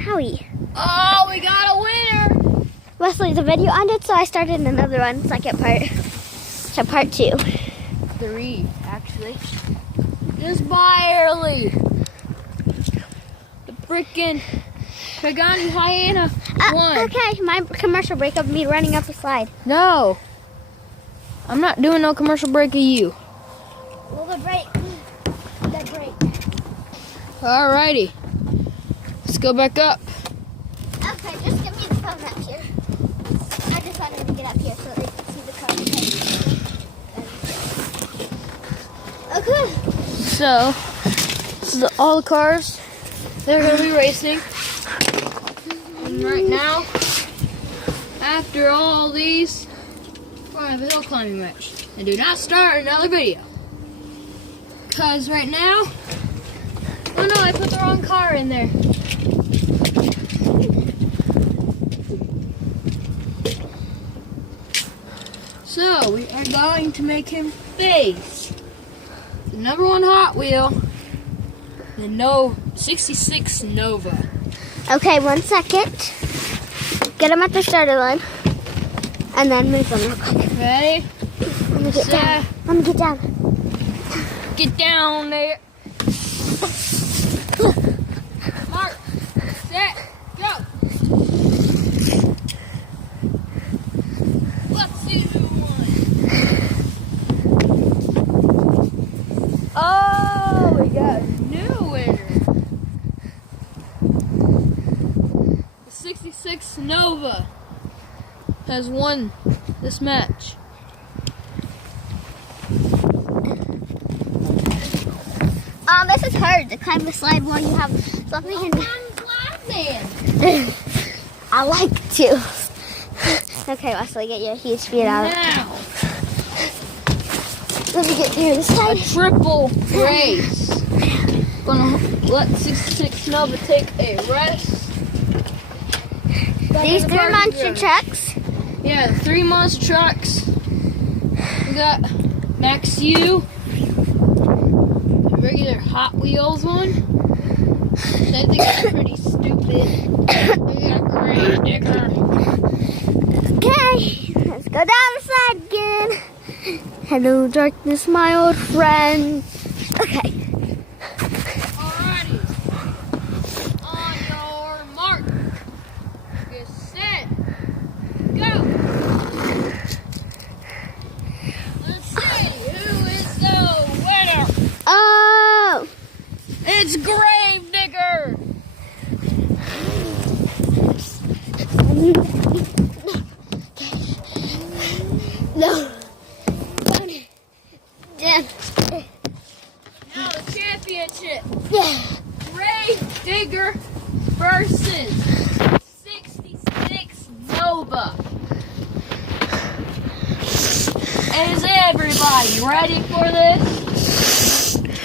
Howie. Oh, we got a winner! Wesley, the video ended, so I started another one, second part. So part 2. 3, actually. Just barely. The freaking Pagani Hyena won. Okay, my commercial break of me running up a slide. No. I'm not doing no commercial break of you. Well, the break. Alrighty. Let's go back up. Okay, just give me the phone up here. I just wanted to get up here so they can see the car. Okay. So, this is all the cars. They're going to be racing. And right now, after all these, we're going to have a hill climbing match. And do not start another video. Because right now, oh no, I put the wrong car in there. So, we are going to make him face the #1 Hot Wheel, the 66 Nova. Okay, 1 second. Get them at the starter line. And then move them real quick. Ready? Let me get down. Let me get down. Get down there. Mark, set, go. Let's do one. Oh, we got a new winner. The 66 Nova has won this match. This is hard to climb the slide while you have something in I like to. Okay, Wesley, get your huge feet out. Now, Let me get near the a side. triple race. Gonna let 66 Nova take a rest. These 3 monster trucks. Yeah, 3 monster trucks. We got Max U, the regular Hot Wheels one. I think it's pretty stupid. We got Grave Digger. Okay, let's go down the slide again. Hello, darkness, my old friend. Okay. Alrighty. On your mark. Get set. Go. Let's see who is the winner. Oh, It's Grave Digger. no. Done. Now the championship. Yeah. Grave Digger versus 66 Nova. Is everybody ready for this?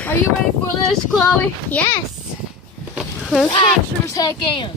Are you ready for this, Chloe? Yes. Okay. Sure as heck am.